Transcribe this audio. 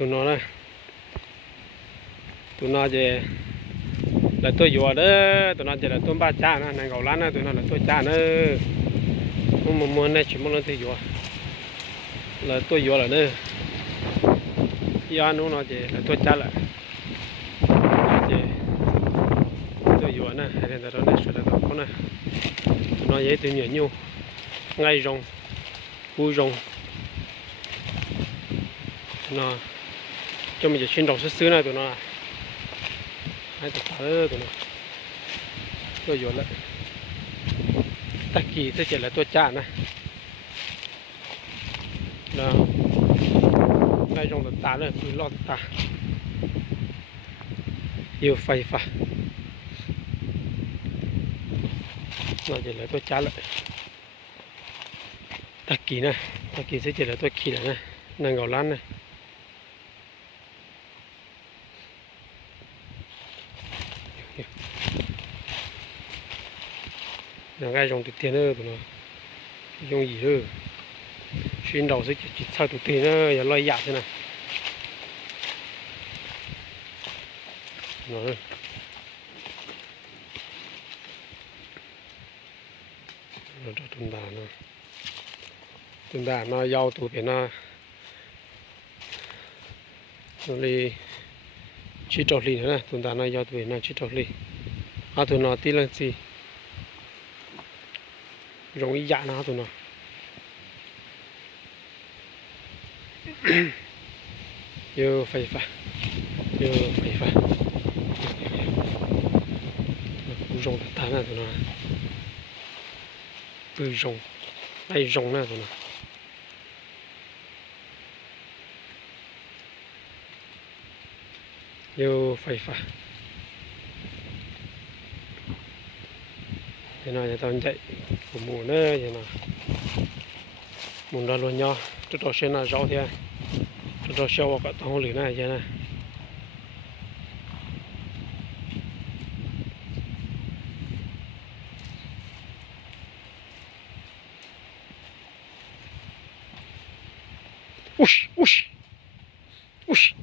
tụi nó đây, tụi nó về là tôi vừa đó, tụi nó về là tôi ba cha nó, này gầu lá nó tụi nó là tôi cha nó, mua này chỉ mua nó thì vừa, là tôi vừa là nữa, do nó về là tôi cha lại, về tôi vừa nè, hay là đó này sẽ là đó nè, tụi nó dễ từ nhiều nhiêu, ngay rong, cua rong, nó cho mình chỉ xin rong xứ này tụi nó. Hai tụi thở tụi nó tôi vô lại ta kỳ thế chỉ là tôi cha này đó ngay trong tụi ta nữa tôi lo tụi ta yêu phây phà nó chỉ là tôi cha lại ta kỳ này ta kỳ thế chỉ là tôi kỳ này nàng gạo lán này là ngay trong tụi tiền nữa tụi nó dùng gì nữa xuyên đầu sẽ chỉ sao tụi tiền nữa giờ loay nhạt thế này nó cho tụi đàn nó giàu tụi biển nó đi chỉ trâu lì nữa này tụi đàn nó giàu tụi nó chỉ trâu lì tụi nó tí lên gì容易压那种呢，又肥法，又肥法，不容的大那种呢，不容，爱容那种呢，又肥法。thế nào giờ tao chạy của mù nữa vậy nào mù đó luôn nhau tôi cho xe là rõ thì tôi cho xe vào cả tao lưỡi này vậy này ush ush ush